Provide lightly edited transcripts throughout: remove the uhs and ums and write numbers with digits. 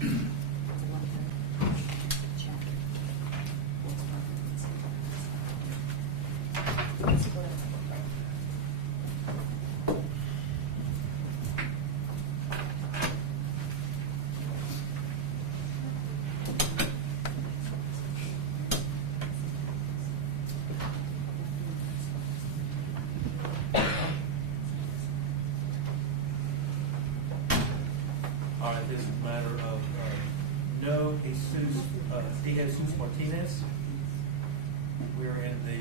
All right, this is a matter of no Jesus Martinez. We're in the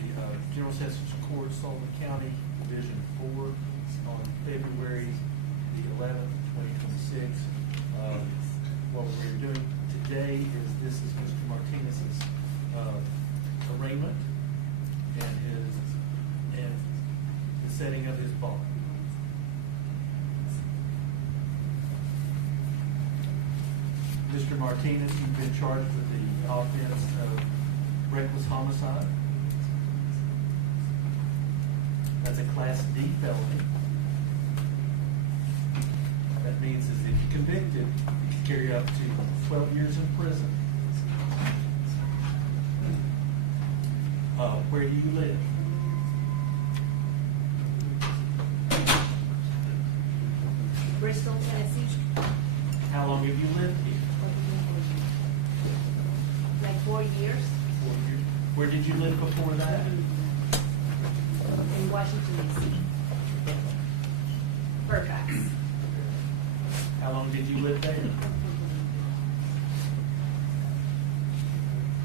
General Sessions Court, Sullivan County, Division 4, on February the 11th, 2026. What we're doing today is this is Mr. Martinez's arraignment and the setting of his bond. Mr. Martinez, you've been charged with the offense of reckless homicide. That's a Class D felony. That means is if you're convicted, you can carry up to 12 years in prison. Where do you live? Bristol, Tennessee. How long have you lived here? Like 4 years. 4 years. Where did you live before that? In Washington, D.C. Fairfax. How long did you live there?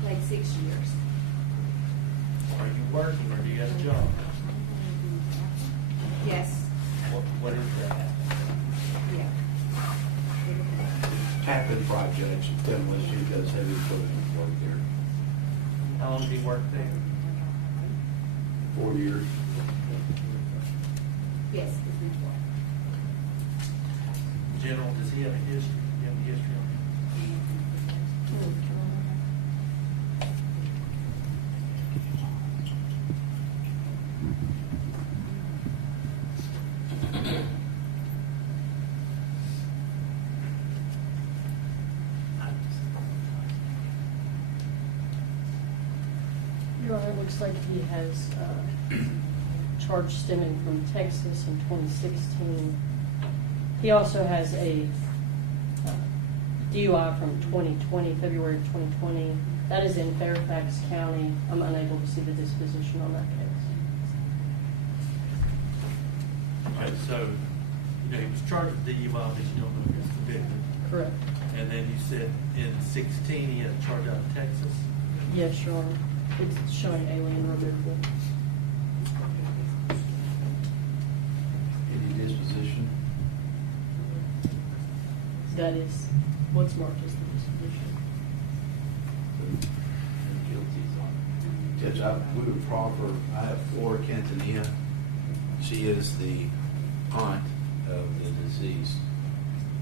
Like 6 years. Are you working or do you have a job? Yes. What is that? Yeah. Tappan Projects, demolition, he does heavy equipment work there. How long did he work there? 4 years. Yes, it's been 4. General, does he have a history? Do you have a history on him? Your Honor, it looks like he has charge stemming from Texas in 2016. He also has a DUI from 2020, February of 2020. That is in Fairfax County. I'm unable to see the disposition on that case. All right, so, he was charged with DUI, but you don't know if he's convicted. Correct. And then you said in 16 he had a charge out of Texas. Yes, Your Honor. It's showing alien removal. Any disposition? That is what's marked as the disposition. Judge, I would proffer, I have Flora Cantanilla. She is the aunt of the deceased.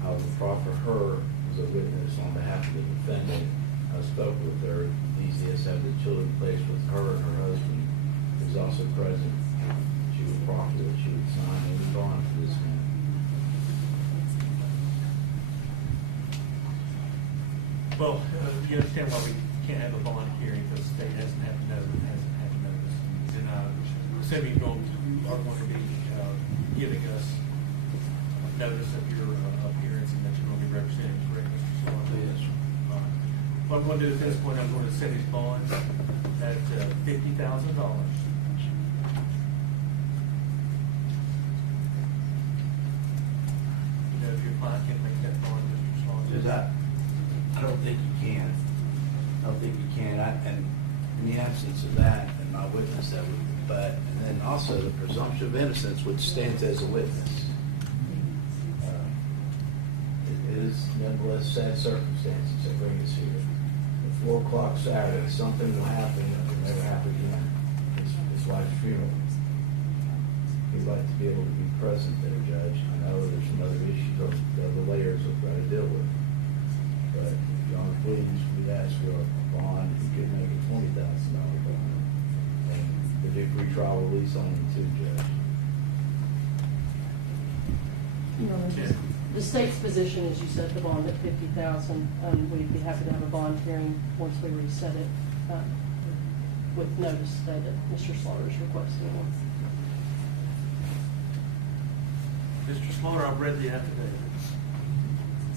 I would proffer her as a witness on behalf of the defendant. I spoke with her. DCS had the children placed with her and her husband, who's also present. She would proffer that she would sign any bond for this man. Well, you understand why we can't have a bond hearing because the state hasn't had notice. And assuming you are going to be giving us notice of your appearance and that you're going to be representing, correct, Mr. Solano? Yes. All right. What I'm going to do at this point, I'm going to set his bond at $50,000. You know, if your client can make that bond, Mr. Solano. Judge, I don't think you can. I don't think you can. And in the absence of that, and my witness that would rebut, and then also the presumption of innocence, which stands as a witness. It is nevertheless sad circumstances that bring us here. At 4 o'clock Saturday, something will happen that will never happen again. It's wife's funeral. We'd like to be able to be present there, Judge. I know there's some other issues of the other layers we've got to deal with. But, John, please, we ask for a bond. If you could make a $20,000 bond. And the decree trial release only 2, Judge. Your Honor, Okay. The state's position is you set the bond at 50,000. We'd be happy to have a bond hearing once we reset it, with notice that Mr. Slaughter is requesting one. Mr. Slaughter, I've read the affidavits.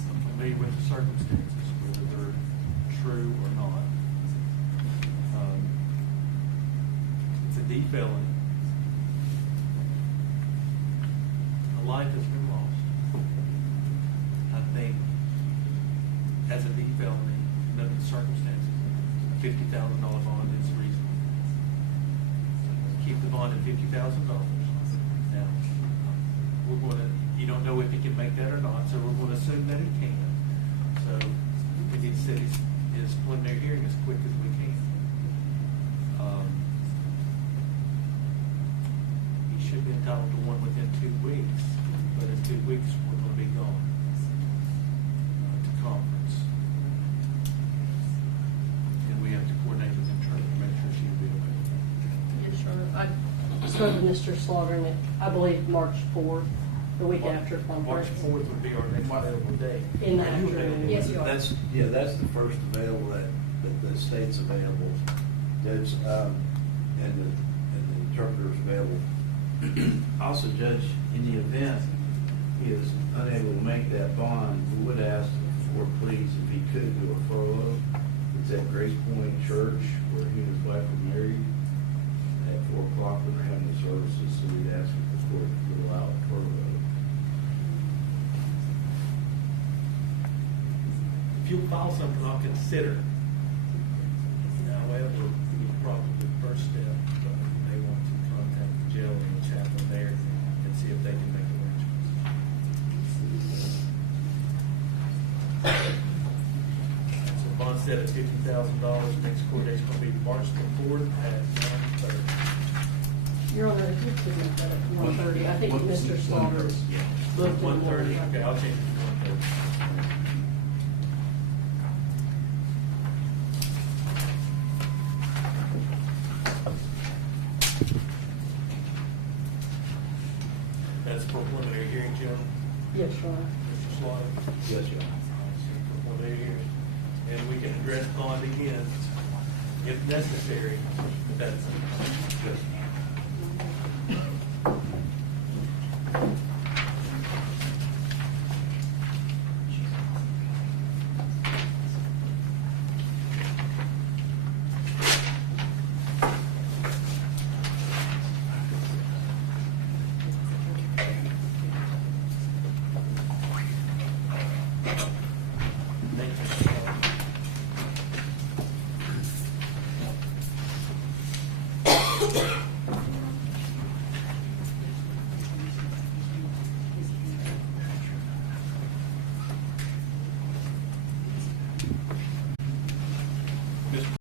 I'm familiar with the circumstances, whether they're true or not. It's a D felony. A life has been lost. I think, as a D felony, under the circumstances, a $50,000 bond is reasonable. Keep the bond at $50,000. Now, we're going to, you don't know if he can make that or not, so we're going to assume that he can. So we need to set his preliminary hearing as quick as we can. He should be entitled to one within 2 weeks, but in 2 weeks, we're going to be gone to conference. And we have to coordinate with him, trying to make sure she'll be available. Yes, sir. I spoke with Mr. Slaughter, and I believe March 4th, the week after March conference. 4th would be our next available day. In the Are you afternoon. available? Yes, you are. That's the first available that the state's available. Judge, and the interpreter's available. Also, Judge, in the event he is unable to make that bond, we would ask for please if he could do a furlough. It's at Grace Point Church where he and his wife were married at 4 o'clock when they're having the services, so we'd ask if the court would allow a furlough. If you'll file something, I'll consider. However, probably the first step, they want to contact the jail and the chaplain there and see if they can make arrangements. So bond set at $50,000. Next court date's going to be March the 4th at 9:30. Your Honor, if you could make that at 1:30, I think Mr. Slaughter's booked in 1:30. Okay, I'll 1:30. change it to 1:30. That's for preliminary hearing, Jim. Yes, Your Honor. Mr. Slaughter. Yes, Your Honor. For preliminary hearing. And we can address bond again if necessary. That's good. Thank you.